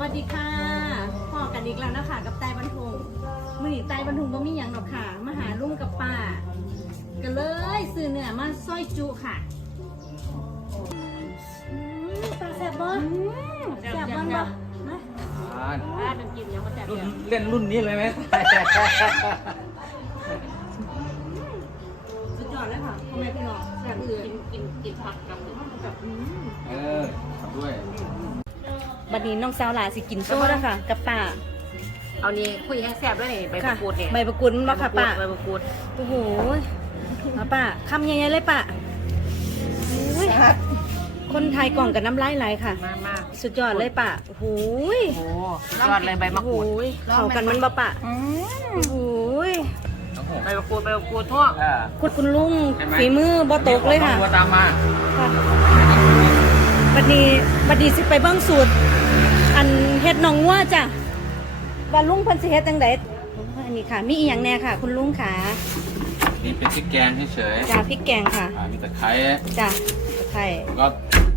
วัสดีค่ะพ่อกันอีกแล้วนะคะกับไต้บรรทุงมื่อนี้ไต้บรรทุงก็มีอย่างหรอกค่ะมาหาลุงกับป้าก็เลยซื้อเนื้อมาซอยจุค่ะอืมปลาแซ่บบ่แซ่บบ่บ่นะอ่าถ้ามันกินยังมันแสบรุ่นเดียวเล่นรุ่นนี้เลยไหมสุดยอดเลยค่ะพ่อแม่พี่น้องแซ่บอื่นกินกินกินผักกับหมูกับอืมเออทำด้วย บัดนี้น้องสาวหลาสิกินโซ่แล้วค่ะ กับป้าเอานี่คุยให้แสบด้วยนี่ใบมะค่ะกรูดเนี่ยใบประกุนบ่ค่ะป้าใบมะกรูดโอ้โหมาป้าคำใหญ่ๆเลยป้าอุ้ยคนไทยกล่องกับน้ำลายไหลค่ะ มากมากสุดยอดเลยป้าโอ้โหยโอ้ยอดเลยใบมะกรูดโอ้โหยเข้ากันมันบ่ป้าโอ้โหยใบมะกรูดใบมะกรูดทั่วอ่าคุณคุณลุงเห็นไหมฝีมือบ่ตกเลยค่ะตัวตามมาค่ะบัดนี้บัดนี้สิไปเบิ่งสูตรอัน เฮ็ดหนองงัวจ้ะว่าลุงเพิ่นสิเฮ็ดจังไดโอ้อันนี้ค่ะ มีอีหยังแน่ค่ะ คุณลุงค่ะ นี่เป็นพริกแกงเฉยจ้าพริกแกงค่ะๆอ่ามีตะไคร้จ้าตะไคร้แล้วก็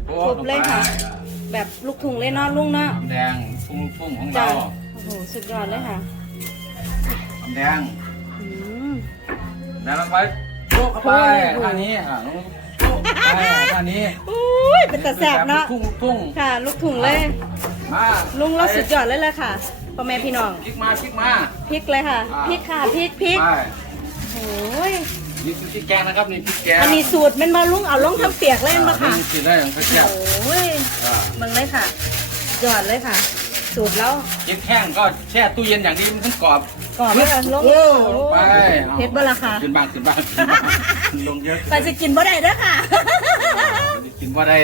โอ้ครบเลยค่ะ งไปแบบลูกถุงเลยเนาะลุงเนาะ หอมแดงฟุ้งฟุ้งของจ้าเราโอ้โห สุดยอดเลยค่ะหอมแดงอืม แล้วเราไปโป๊ะเข้าไปโอ้โห ท่านี้อ่าลงโป๊ะไปท่านี้อุ้ย เป็นตาแสบเนาะทุ่งทุ่งค่ะ ลูกถุงเลย มาลุงเราสุดยอดเลยแหละค่ะพ่อแม่พี่น้องพริกมาพริกมาพริกเลยค่ะอ่าพริกค่ะพริกพริกไปโอ้ยนี่คือพริกแกงนะครับนี่พริกแกงอันนี้สูตรแมันมาลุงเอาลงทำเปียกเลยแม่นบ่ค่ะนี่คือได้ของพริกแกงโอ้ยอ่ามึงเลยค่ะยอดเลยค่ะ สูตรแล้วกินแห้งก็แช่ตู้เย็นอย่างดีมันถึงกรอบกรอบเลยค่ะลงโอ้ลงไปเผ็ดบ่ล่ะค่ะขึ้นบ้างขึ้นบ้างขึ้นบ้างลงเยอะไปจะกินบ่ได้เด้อค่ะกินว่าได้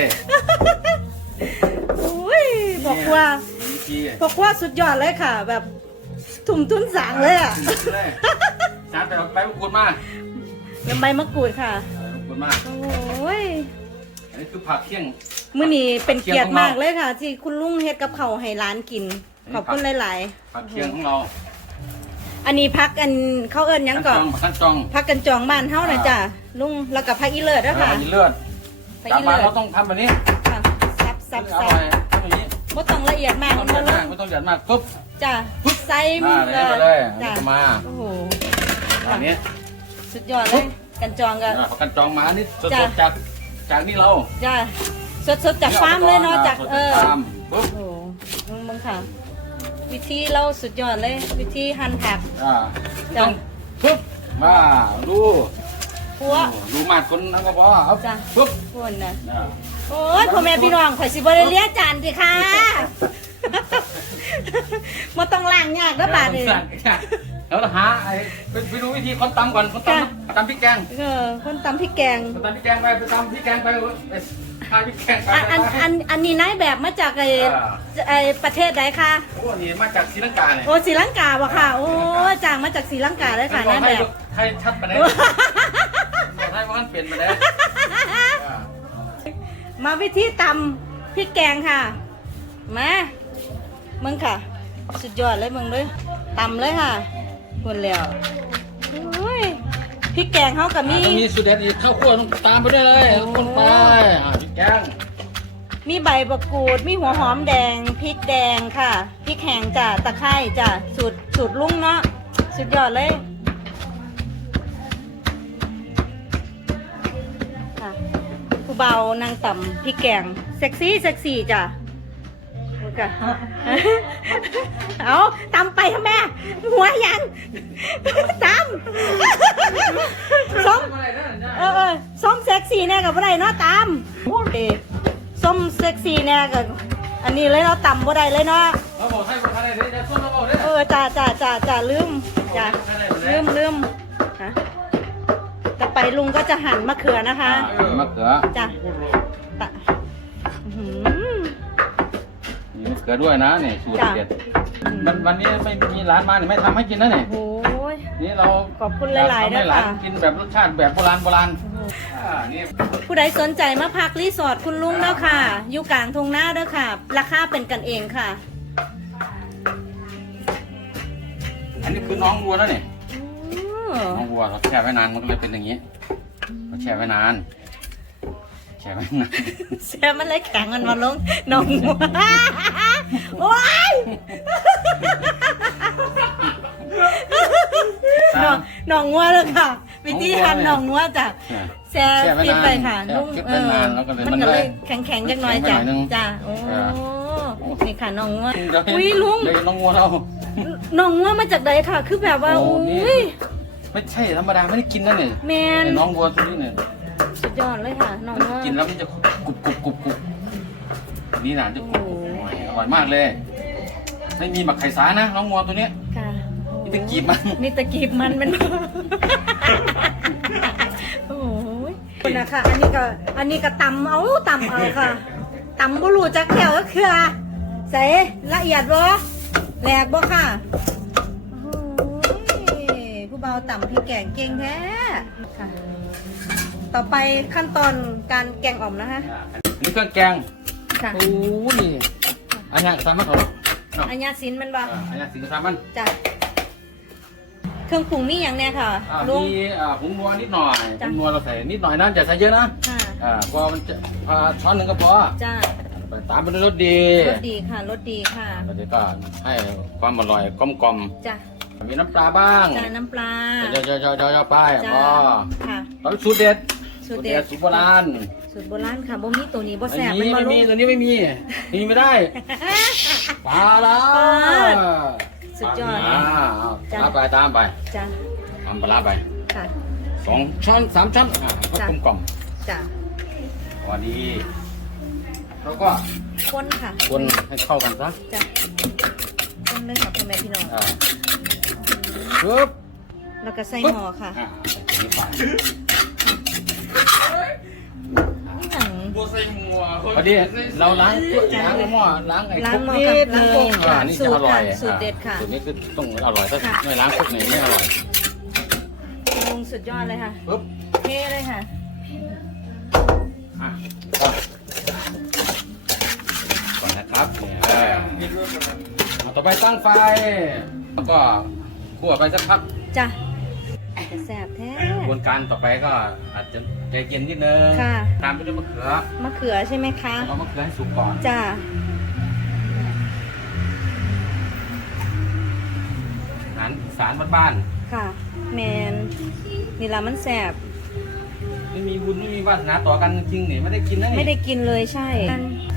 อุ้ยบอกว่าวิธีบอกว่าสุดยอดเลยค่ะ แบบถุ่มทุนสางเลยอะเลยจานไปเอาไปมะกรูดมาน้ำใบมะกรูดค่ะเอามะกรูดมาโอ้ยอันนี้คือผักเที่ยงมื้อนี้เป็นเกียรติเคียงของเรามากเลยค่ะ ที่คุณลุงเฮ็ดกับข้าวให้ร้านกินอันนี้ขอบคุณผักหลายผักเคียงของเราๆอันนี้พักอันเขาเอิ้นหยังก่อนขั้นจองพักกันจองบ้านเฮานะจ้ะลุงแล้วก็พักอีเลิศขั้เด้นวจองค่ะมีเลือดพักกลับอีมาเลิศเราต้องทำแบบนี้ค่ะซับซับอซัร่อบยทำแบบนี้ บ่ต้องละเอียดมากไม่มันต้องบ่หยัดลุมางกไม่ต้องหยัดมากปุ๊บจ้ะใส่อ่ามืเดี๋ยวไปเลยอันจ้ะนี้ก็มาโอ้โหอันนี้สุดยอดเลยกันจองก็ อ่าผักกันจองมาอันนี้สจ้ะดๆจากจากนี่เราจ้ะสดๆจากฟาร์มเลยเนาะจากเออสดๆฟาร์มปุ๊บโอ้โหมึงค่ะ วิธีเราสุดยอดเลย วิธีหั่นผักอ่าจ้ะต้องปุ๊บมาดู พัว ดูมาดคนนั้นก็พอเอาจ้ะ ปุ๊บคนนะ อ่า โอ้ยพ่อแม่พี่น้องข่อยสิบ่ได้เลี้ยจานสิค่ะมาต้องล้างยากแล้วบาดเลเลยแล้วหาไอ้ไปดูวิธีคนตำก่อนคนตำตำพริกแกงเออคนตำพริกแกงคนตำพริกแกงไปไปตำพริกแกงไปไปทาพริกแกงไปอันอันอันอันนี้นายแบบมาจากไอ้ไอ้ประเทศใดคะโอ้นี่มาจากศรีลังกาเนี่ยโอ้ศรีลังกาบ่ค่ะ โอ้จางมาจากศรีลังกาเลยค่ะนายแบให้บไทยชัดไปไหนบอกให้ว่ามันเปลี่ยนไปไหน มาวิธีตำพริกแกงค่ะ มามึงค่ะ สุดยอดเลยมึงเลยตำเลยค่ะคนแล้วโอ้ยพริกแกงเขากับมีมีมีสูตรเด็ดอีกข้าวคั่วต้องตามไปด้วยเลยคนไปอ่าพริกแกงมีใบมะกรูด มีหัวหอมแดง พริกแดงค่ะ พริกแห้งจ้ะ ตะไคร้จ้ะ สูตรสูตรลุงเนาะ สุดยอดเลย เบานางต่ำพริกแกงเซ็กซี่เซ็กซี่จ้ะโอเคเอาตำไปทำไมหัวยันตำส้มเออเออส้มเซ็กซี่แน่กับอะไรเนาะตำโอเคส้มเซ็กซี่แน่กับอันนี้เลยเนาะตำบ่ได้เลยเนาะเราบอกให้บอกให้ได้เดี๋ยวส้มเราบอกได้เออจ้าจ้าจ้าจ้าลืมจ้าลืมลืมฮะ ไปลุงก็จะหั่นมะเขือนะคะมะเขือจ้ะตะอื้อหือ มีมะเขือด้วยนะเนี่ยสูตรจ้ะ เด็ดวันวันนี้ไม่มีร้านมาเนี่ยไม่ทำให้กินนะเนี่ยโอ้ย นี่เราขอบคุณหลายๆอนะกทำให้หลานค่ะกินแบบรสชาติแบบโบราณโบราณอ่านี่ ผู้ใดสนใจมาพักรีสอร์ทคุณลุงเด้อค่ะ อยู่กลางทุ่งนาเด้อค่ะ ราคาเป็นกันเองค่ะ อันนี้คือน้องวัวแล้วเนี่ยอือ น้องวัวเราแช่ไว้นานมันก็เลยเป็นอย่างนี้เราแช่ไว้นาน แช่ไว้นานเสียมันเลยแข็งมันมาลงหนองหัวโอ้ยหนองหนองงัวเลยค่ะวิธีหั่นหนองงัวจ้ะอะแช่ฟิตไปค่ะแช่นุ่มฟิตเอไว้อนานแล้วก็เลยมันมันก็เลเลยยแข็งแข็งๆจังหน่อยจ้ะแข็งไปหน่อยนึงจ้ะโอ้อ่า นี่ค่ะหนองงัวเดี๋วอุ้ยลุง เดี๋ยวน้องงัวเรา หนองงัวมาจากใดค่ะ คือแบบว่าโอ้อุ้นี่ย ไม่ใช่ธรรมดาไม่ได้กินนะเนี่ยแมนเนี่ยน้องวัวตัวนี้เนี่ยสุดยอดเลยค่ะหนองงัวกินแล้วมันจะกรุบกรุบกรุบกรุบนี่นะจะกรุบกรุบโอ้อร่อยมากเลย ไม่มีหมักไข่สานะน้องวัวตัวเนี้ยค่ะมีแต่กีบมันมีตะกีบมันมันโอ้ยคนนะคะอันนี้ก็อันนี้ก็ตำเอาตำเอาค่ะตำบ่รู้จักแถวก็คือใส่ละเอียดบ่แหลกบ่ค่ะโอ้ยผู้เบา ตำพี่แกงเก่งแท้ค่ะ ต่อไปขั้นตอนการแกงอ่อมนะคะนี่เครื่องแกงค่ะโอ้ยอันนี้สามมันเหรอเนาะอันยาสินมันบ่อ่าอันนี้สิงสามมันจ้ะเครื่องปรุงมีอย่างเนี้ยค่ะอ่าลุงมีอ่าผงนัวนิดหน่อยผจ้ะงนัวเราใส่นิดหน่อยนะอย่าใส่เยอะนะค่ะอ่าพอมันจะพอช้อนหนึ่งก็พอจ้าไปตามไปด้วยรสดีรสดีค่ะรสดีค่ะแล้วเดี๋ยวก็ให้ความอร่อยกลมกล่อมจ้ะ มีน้ำปลาบ้างจ้าน้ำปลาเยอะๆๆๆๆไปจ้าพอค่ะตอนสูตรเด็ดสูตรเด็ดสูตรโบราณสูตรโบราณค่ะบ่มีตัวนี้บ่ไม่แซ่บมีมันบ่ไม่ลุมีงตัวนี้ไม่มีมีไม่ได้ปลาละปลาสุดยอด อ่าเอาจ้ะ ตามไปตามไปจ้าทำปลาร้าไปค่ะ สองช้อนสามช้อนอ่าก็จ้ะ กลมกล่อมจ้าพอดีแล้วก็คนค่ะคนให้เข้ากันซะจ้าคนเลยค่ะพ่อแม่พี่น้อง อ่า ปึ๊บแล้วก็ใส่หม้อค่ะอ่าใส่ตัวนี้ไปนี่หนังพอดีเราล้างล้างหม้อล้างไอ้ล้าคุงกหม้อนิค่ะดนึล้างงโป่งค่ะอ่านี่สูจะตอรร่อค่ะยสูตรเด็ดค่ะสูตรนี้คือต้องอร่อยถ้าค่ะ ไม่ล้างคุกนี่ไม่อร่อยลุงสุดยอดเลยค่ะปึ๊บเท่เลยค่ะ อะก่อนนะครับเนี่ยเออเอาต่อไปตั้งไฟแล้วก็ คั่วไปสักพักจ้ะแซ่บแท้กระบวนการต่อไปก็อาจจะใจเย็นนิดนึงค่ะตามไปด้วยมะเขือมะเขือใช่ไหมคะเอามะเขือให้สุกก่อนจ้าอาหารอีสารบ้านค่ะ แมนนี่ละมันแสบๆ ไม่มีบุญไม่มีวาสนาต่อกันจริงๆนี่ไม่ได้กินนะนี่ไม่ได้กินเลยใช่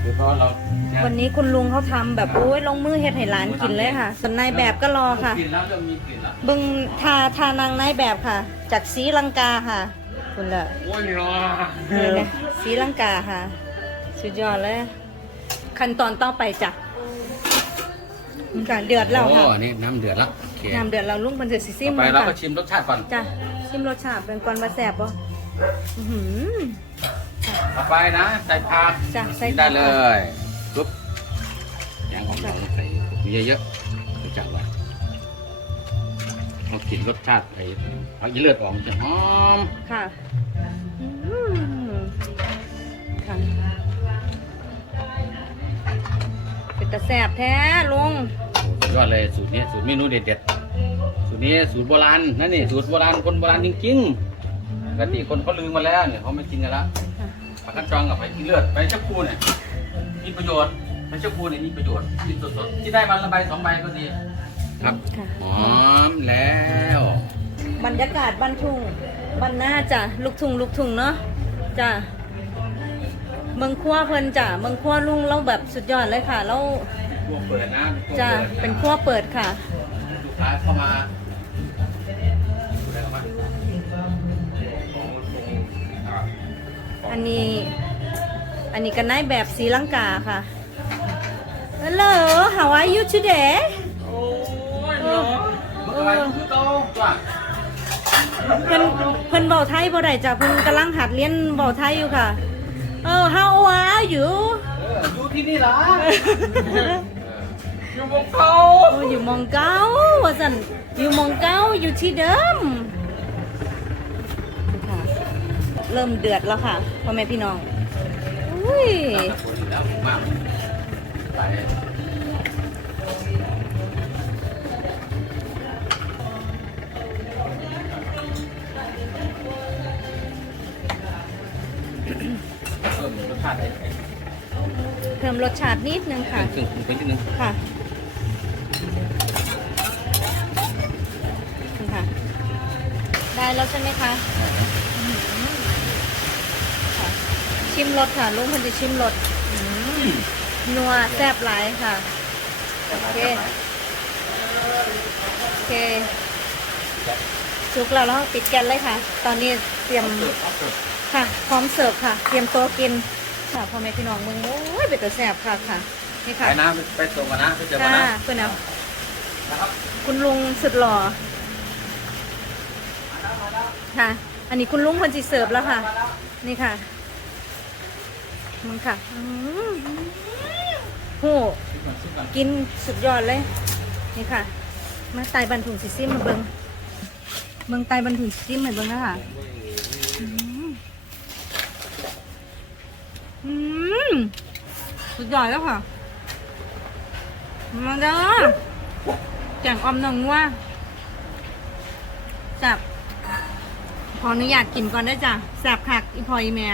คือเพราะเราเนี่ยวันนี้คุณลุงเขาทำแบบโอ้ยลงมือเฮ็ดให้หลานกินเลยค่ะ ส่วนนายแบบก็รอค่ะ กินแล้วจะมีกลิ่นแล้วเบึงทาทานางนายแบบค่ะ จากศรีลังกาค่ะ คุณละโอ้ยรอนี่นะศรีลังกาค่ะ สุดยอดเลยขั้นตอนต่อไปจ้ะมันการเดือดแล้วค่ะโอ้นี่น้ำเดือดแล้วโอเคน้ำเดือดเราลุงมันจะซิซิต่มอไปมันเราค่ะก็ชิมรสชาติก่อน จ้ะชิมรสชาติเป็นก่อนมาแสบบ่ อื้อหือต่อไปนะใส่ผักจ้ะใส่ได้เลยปุ๊บแกงของเราใส่มีเยอะๆจะจัดเลยเอากลิ่นรสชาติไอ้ผักยีเลือดออกมันจะหอมค่ะอืมค่ะเป็นตะแสบแท้ลุงสุดยอดเลยสูตรนี้สูตรเมนูเด็ดๆสูตรนี้สูตรโบราณนั่นนี่สูตรโบราณคนโบราณจริงๆ ปกติคนเขาลืมมาแล้วเนี่ยเขาไม่กินกันแล้วค่ะผักกันจองกับไปกินเลือดไปเจ้าคูเนี่ยมีประโยชน์ไปเจ้าคูเนี่ยมีประโยชน์กินสดๆที่ได้วันละใบสองใบก็ดีครับค่ะหอมแล้ว บรรยากาศบ้านทุ่งบ้านหน้าจ้ะลูกทุ่งลูกทุ่งเนาะจ้ะเมืองครัวเพิ่นจ้ะเมืองครัวลุงเราแบบสุดยอดเลยค่ะเราพวกเปิดนะพวกจ้ะปิดเป็นครัวเปิดค่ะลูกค้าเข้ามาอะไรเข้า อันนี้อันนี้ก็นายแบบศรีลังกาค่ะ Hello how are you today โอ้ยเนาะมันอะไรคือเก่าจ้ะเพิ่นเพิ่นเบาไทยบ่ได้จ้ะเพิ่นกำลังหัดเรียนเบาไทยอยู่ค่ะ เออ how are you เอออยู่ที่นี่ล่ะอยู่บนเขาโอ้อยู่หมองเก้าว่าซั่นอยู่หมองเก้าอยู่ที่เดิม เริ่มเดือดแล้วค่ะพ่อแม่พี่น้องอุ้ยเพิ่มรสชาตินิดนึงค่ะนิดนึงค่ะค่ะ ได้แล้วใช่ไหมคะ ชิมรสค่ะ ลุงคนจะชิมรสอืมนัวแซ่บหลายค่ะ โอเค โอเค สุกแล้วแล้วปิดแก๊สเลยค่ะ ตอนนี้เตรียม ค่ะ พร้อมเสิร์ฟค่ะ เตรียมโต๊ะกิน ค่ะพ่อแม่พี่น้องมึงโอ้ยเป็นตัวแซ่บค่ะค่ะ นี่ค่ะไปนะไปส่งกันนะไปเจอกันค่ะนะเพื่อนเอาคุณลุงสุดหล่อ ค่ะ อันนี้คุณลุงคนจีเสิร์ฟแล้วค่ะ นี่ค่ะ มึงค่ะโหกินสุดยอดเลย นี่ค่ะ มาไตบันถุงซิซิมมาเบิงเบิงไตบันถุงซิซิมมาเบิงนะคะอืมสุดยอดแล้วค่ะ มาเด้อแกงอมหนองว่าจับขออนุญาตกินก่อนได้จ้ะแสบคักอีพออีแม่